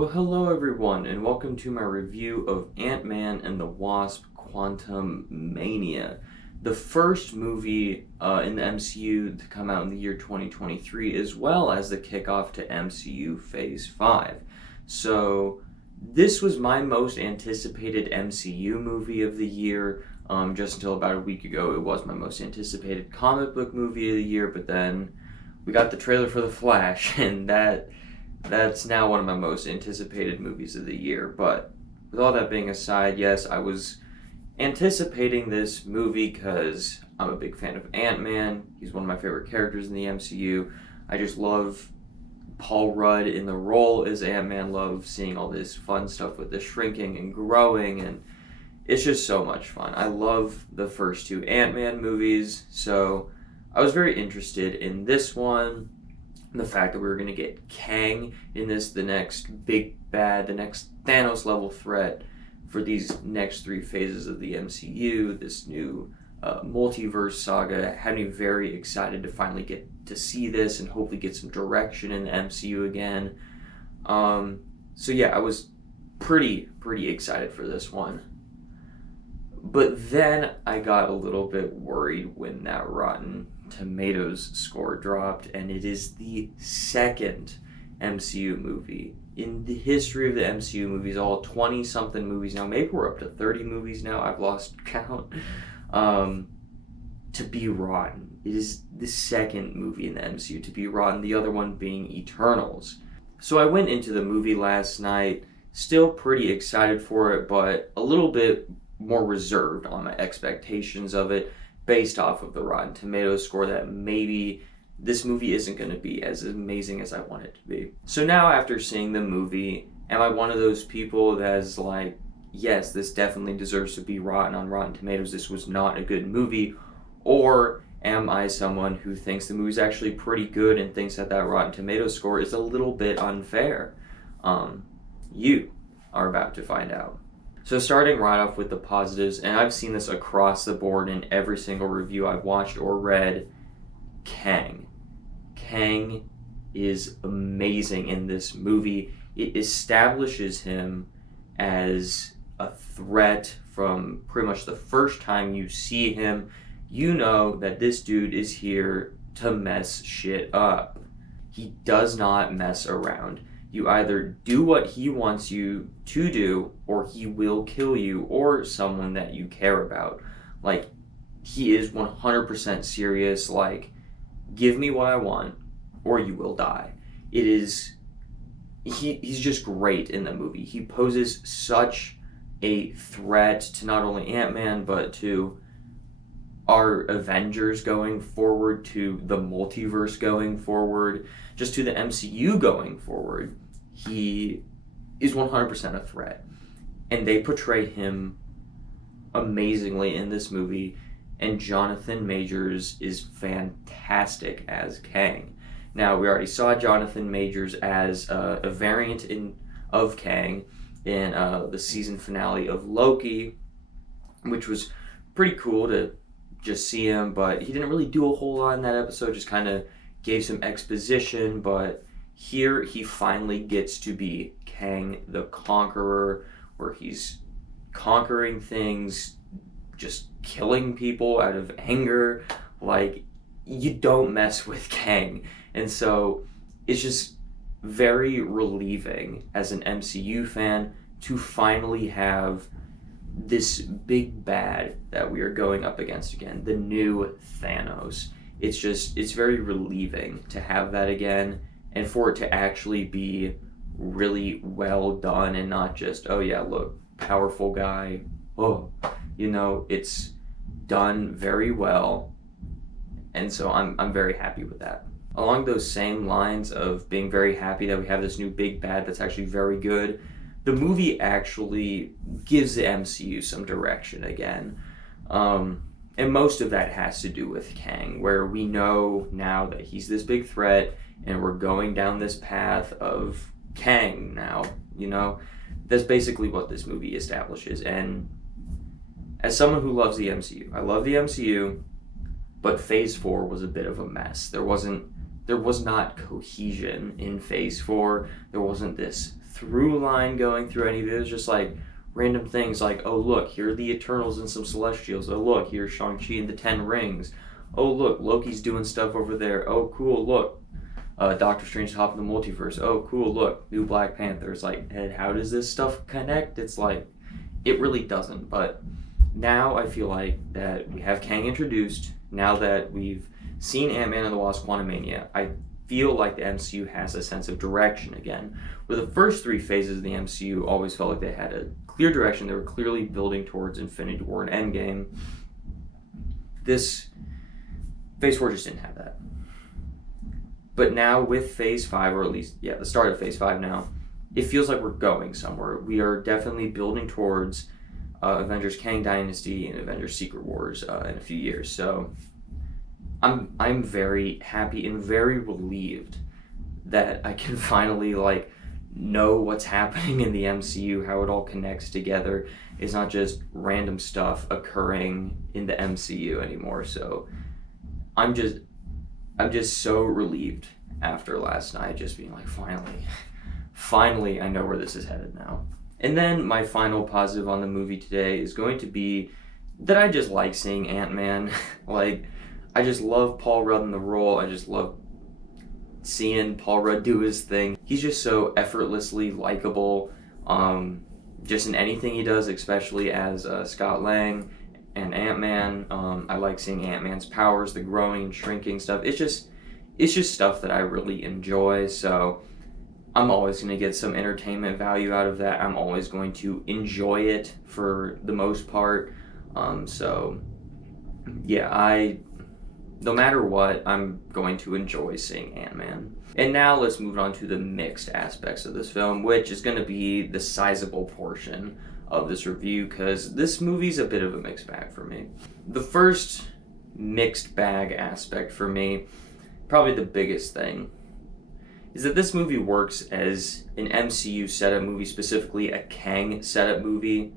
Well, hello everyone, and welcome to my review of Ant-Man and the Wasp: Quantumania, the first movie in the MCU to come out in the year 2023, as well as the kickoff to MCU Phase 5. So, this was my most anticipated MCU movie of the year. Just until about a week ago, it was my most anticipated comic book movie of the year, but then we got the trailer for The Flash, and that's now one of my most anticipated movies of the year. But with all that being aside, yes, I was anticipating this movie because I'm a big fan of Ant-Man. He's one of my favorite characters in the MCU. I just love Paul Rudd in the role as Ant-Man. Love seeing all this fun stuff with the shrinking and growing, and it's just so much fun. I love the first two Ant-Man movies, so I was very interested in this one. The fact that we were going to get Kang in this, the next big bad, the next Thanos level threat for these next three phases of the MCU, this new multiverse saga, had me very excited to finally get to see this and hopefully get some direction in the MCU again. So yeah, I was pretty excited for this one. But then I got a little bit worried when that Rotten Tomatoes score dropped, and it is the second MCU movie in the history of the MCU movies, all 20-something movies now, maybe we're up to 30 movies now, I've lost count, to be rotten. It is the second movie in the MCU to be rotten, the other one being Eternals. So I went into the movie last night, still pretty excited for it, but a little bit more reserved on my expectations of it, based off of the Rotten Tomatoes score, that maybe this movie isn't going to be as amazing as I want it to be. So now, after seeing the movie, am I one of those people that's like, yes, this definitely deserves to be rotten on Rotten Tomatoes, this was not a good movie? Or am I someone who thinks the movie's actually pretty good and thinks that that Rotten Tomatoes score is a little bit unfair? You are about to find out. So starting right off with the positives, and I've seen this across the board in every single review I've watched or read, Kang. Kang is amazing in this movie. It establishes him as a threat from pretty much the first time you see him. You know that this dude is here to mess shit up. He does not mess around. You either do what he wants you to do, or he will kill you or someone that you care about. Like, he is 100% serious, like, give me what I want, or you will die. It is, he's just great in the movie. He poses such a threat to not only Ant-Man, but to our Avengers going forward, to the multiverse going forward, just to the MCU going forward. He is 100% a threat, and they portray him amazingly in this movie, and Jonathan Majors is fantastic as Kang. Now, we already saw Jonathan Majors as a variant of Kang in the season finale of Loki, which was pretty cool to just see him, but he didn't really do a whole lot in that episode, just kind of gave some exposition. But here he finally gets to be Kang the Conqueror, where he's conquering things, just killing people out of anger. Like, you don't mess with Kang. And so it's just very relieving as an MCU fan to finally have this big bad that we are going up against again, the new Thanos. It's very relieving to have that again, and for it to actually be really well done and not just, oh yeah, look, powerful guy. Oh, it's done very well, and so I'm very happy with that. Along those same lines of being very happy that we have this new big bad that's actually very good, the movie actually gives the MCU some direction again. And most of that has to do with Kang, where we know now that he's this big threat, and we're going down this path of Kang now, That's basically what this movie establishes. And as someone who loves the MCU, I love the MCU, but Phase 4 was a bit of a mess. There was not cohesion in Phase 4. There wasn't this through line going through any of it. It was just like random things like, oh look, here are the Eternals and some Celestials. Oh look, here's Shang-Chi and the Ten Rings. Oh look, Loki's doing stuff over there. Oh cool, look, Doctor Strange top of the multiverse. Oh cool, look, new Black Panther. It's like, Ed, how does this stuff connect? It's like, it really doesn't. But now I feel like that we have Kang introduced. Now that we've seen Ant-Man and the Wasp: Quantumania, I feel like the MCU has a sense of direction again. Where the first three phases of the MCU always felt like they had a clear direction. They were clearly building towards Infinity War and Endgame. This Phase 4 just didn't have that. But now with Phase 5, or at least, yeah, the start of Phase 5 now, it feels like we're going somewhere. We are definitely building towards Avengers Kang Dynasty and Avengers Secret Wars in a few years. So I'm very happy and very relieved that I can finally like know what's happening in the MCU, how it all connects together. It's not just random stuff occurring in the MCU anymore. So I'm just so relieved after last night, just being like, finally I know where this is headed now. And then my final positive on the movie today is going to be that I just like seeing Ant-Man. Like, I just love Paul Rudd in the role. I just love seeing Paul Rudd do his thing. He's just so effortlessly likable, just in anything he does, especially as Scott Lang and Ant-Man. I like seeing Ant-Man's powers, the growing and shrinking stuff. It's just stuff that I really enjoy. So I'm always going to get some entertainment value out of that. I'm always going to enjoy it for the most part. So yeah, no matter what, I'm going to enjoy seeing Ant-Man. And now let's move on to the mixed aspects of this film, which is going to be the sizable portion of this review, because this movie's a bit of a mixed bag for me. The first mixed bag aspect for me, probably the biggest thing, is that this movie works as an MCU setup movie, specifically a Kang setup movie,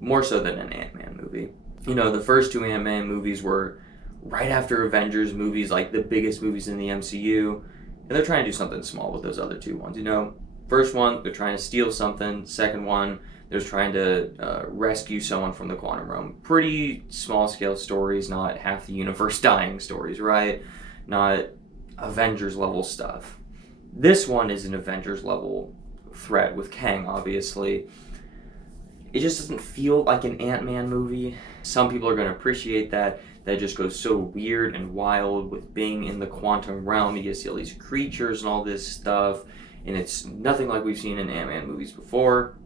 more so than an Ant-Man movie. You know, the first two Ant-Man movies were right after Avengers movies, like the biggest movies in the MCU, and they're trying to do something small with those other two ones, you know? First one, they're trying to steal something. Second one, they're trying to rescue someone from the quantum realm. Pretty small-scale stories, not half the universe dying stories, right? Not Avengers-level stuff. This one is an Avengers-level threat with Kang, obviously. It just doesn't feel like an Ant-Man movie. Some people are going to appreciate that. That just goes so weird and wild with being in the quantum realm. You get to see all these creatures and all this stuff, and it's nothing like we've seen in Ant-Man movies before.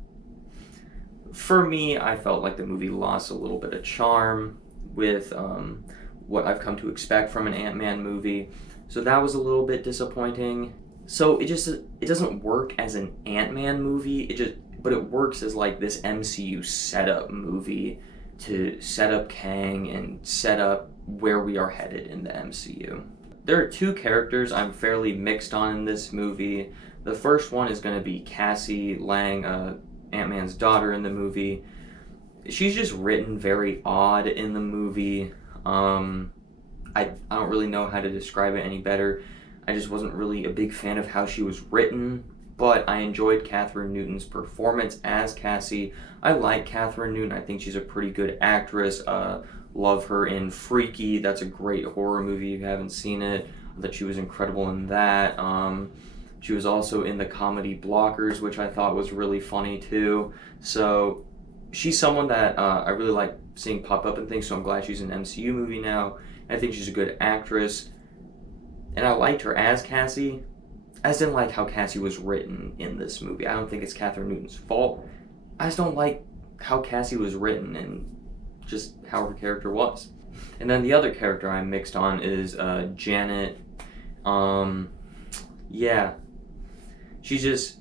For me, I felt like the movie lost a little bit of charm with what I've come to expect from an Ant-Man movie. So that was a little bit disappointing. So it doesn't work as an Ant-Man movie. But it works as like this MCU setup movie to set up Kang and set up where we are headed in the MCU. There are two characters I'm fairly mixed on in this movie. The first one is going to be Cassie Lang, Ant-Man's daughter in the movie. She's just written very odd in the movie. I don't really know how to describe it any better. I just wasn't really a big fan of how she was written. But I enjoyed Catherine Newton's performance as Cassie. I like Catherine Newton. I think she's a pretty good actress. Love her in Freaky. That's a great horror movie if you haven't seen it. I thought she was incredible in that. She was also in the comedy Blockers, which I thought was really funny too. So she's someone that I really like seeing pop up and things, so I'm glad she's in an MCU movie now. I think she's a good actress. And I liked her as Cassie. I just didn't like how Cassie was written in this movie. I don't think it's Catherine Newton's fault. I just don't like how Cassie was written and just how her character was. And then the other character I'm mixed on is Janet. Yeah. She's just...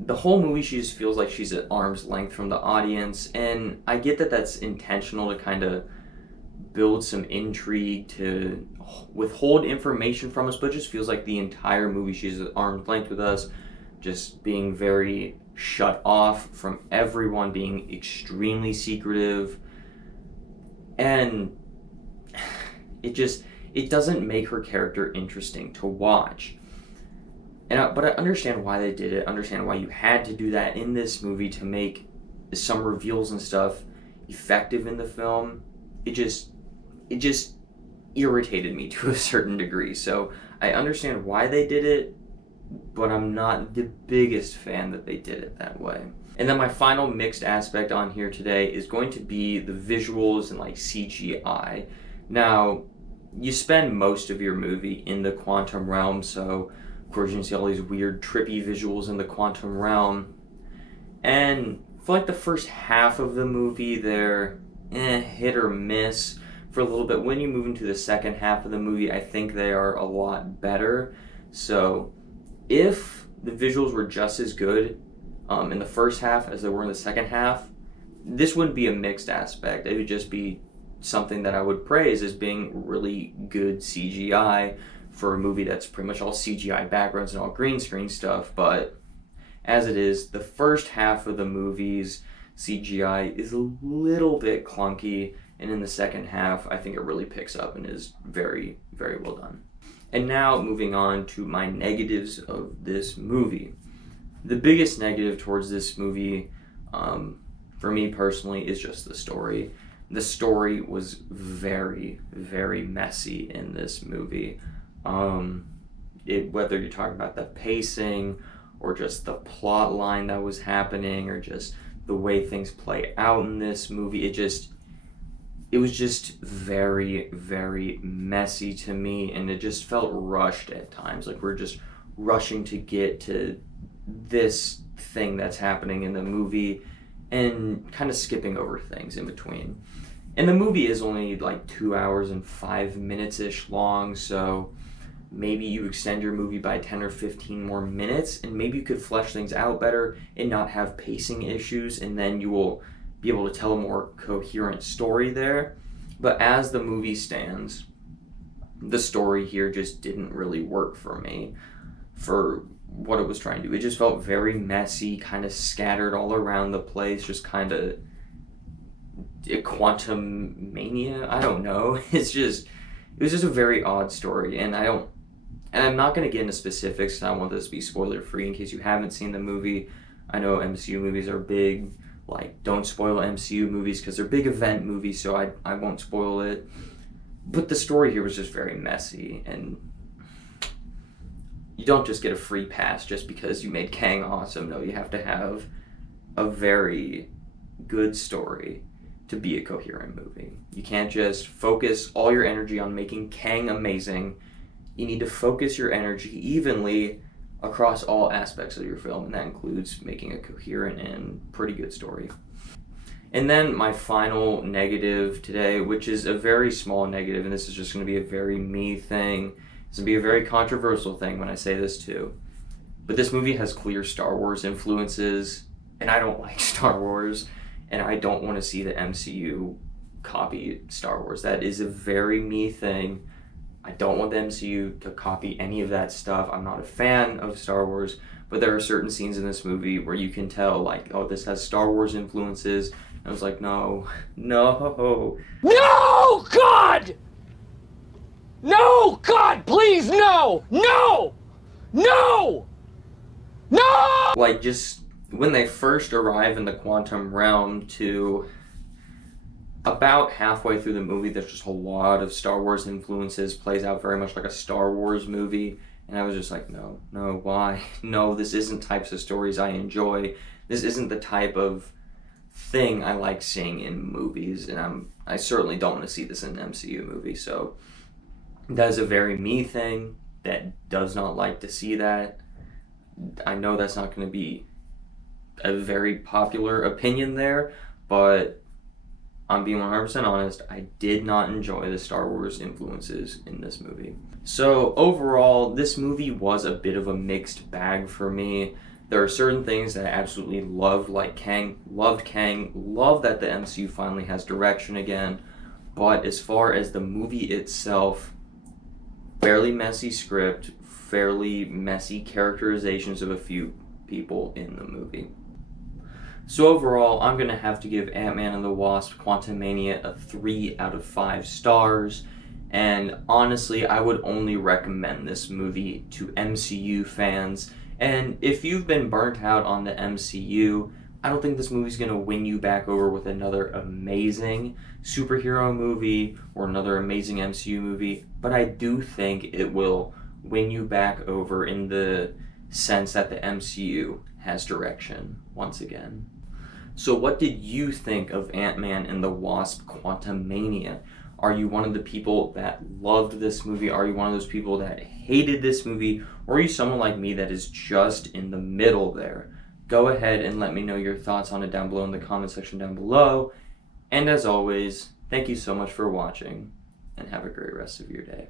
The whole movie, she just feels like she's at arm's length from the audience. And I get that that's intentional to kind of build some intrigue, to withhold information from us, but it just feels like the entire movie she's at arm's length with us, just being very shut off from everyone, being extremely secretive, and it doesn't make her character interesting to watch. But I understand why they did it, understand why you had to do that in this movie to make some reveals and stuff effective in the film. It just irritated me to a certain degree. So I understand why they did it, but I'm not the biggest fan that they did it that way. And then my final mixed aspect on here today is going to be the visuals and like CGI. Now, you spend most of your movie in the quantum realm, so of course you can see all these weird trippy visuals in the quantum realm. And for like the first half of the movie, they're hit or miss for a little bit. When you move into the second half of the movie, I think they are a lot better. So if the visuals were just as good in the first half as they were in the second half, this wouldn't be a mixed aspect. It would just be something that I would praise as being really good CGI for a movie that's pretty much all CGI backgrounds and all green screen stuff. But as it is, the first half of the movie's CGI is a little bit clunky, and in the second half, I think it really picks up and is very, very well done. And now, moving on to my negatives of this movie. The biggest negative towards this movie, for me personally, is just the story. The story was very, very messy in this movie. Whether you're talking about the pacing, or just the plot line that was happening, or just the way things play out in this movie, it was just very, very messy to me, and it just felt rushed at times. Like we're just rushing to get to this thing that's happening in the movie and kind of skipping over things in between. And the movie is only like 2 hours and 5 minutes-ish long, so maybe you extend your movie by 10 or 15 more minutes, and maybe you could flesh things out better and not have pacing issues, and then you will be able to tell a more coherent story there. But as the movie stands, the story here just didn't really work for me for what it was trying to do. It just felt very messy, kind of scattered all around the place, just kind of Quantumania. I don't know. It was just a very odd story, and I'm not going to get into specifics because I want this to be spoiler free in case you haven't seen the movie. I know MCU movies are big, like don't spoil MCU movies because they're big event movies, so I won't spoil it. But the story here was just very messy, and you don't just get a free pass just because you made Kang awesome. No, you have to have a very good story to be a coherent movie. You can't just focus all your energy on making Kang amazing. You need to focus your energy evenly across all aspects of your film, and that includes making a coherent and pretty good story. And then my final negative today, which is a very small negative, and this is just going to be a very me thing. It's going to be a very controversial thing when I say this too. But this movie has clear Star Wars influences, and I don't like Star Wars, and I don't want to see the MCU copy Star Wars. That is a very me thing. I don't want the MCU to copy any of that stuff. I'm not a fan of Star Wars, but there are certain scenes in this movie where you can tell, like, oh, this has Star Wars influences. And I was like, no. No, God! No, God, please, no! No! No! No! Like, just when they first arrive in the quantum realm to about halfway through the movie, there's just a lot of Star Wars influences, plays out very much like a Star Wars movie, and I was just like, no, why? No, this isn't types of stories I enjoy. This isn't the type of thing I like seeing in movies, and I certainly don't want to see this in an MCU movie, so that is a very me thing that does not like to see that. I know that's not going to be a very popular opinion there, but I'm being 100% honest, I did not enjoy the Star Wars influences in this movie. So overall, this movie was a bit of a mixed bag for me. There are certain things that I absolutely loved, like Kang, loved that the MCU finally has direction again, but as far as the movie itself, fairly messy script, fairly messy characterizations of a few people in the movie. So overall, I'm going to have to give Ant-Man and the Wasp: Quantumania a 3 out of 5 stars. And honestly, I would only recommend this movie to MCU fans. And if you've been burnt out on the MCU, I don't think this movie's going to win you back over with another amazing superhero movie or another amazing MCU movie, but I do think it will win you back over in the sense that the MCU has direction once again. So what did you think of Ant-Man and the Wasp: Quantumania? Are you one of the people that loved this movie? Are you one of those people that hated this movie? Or are you someone like me that is just in the middle there? Go ahead and let me know your thoughts on it down below in the comment section down below. And as always, thank you so much for watching, and have a great rest of your day.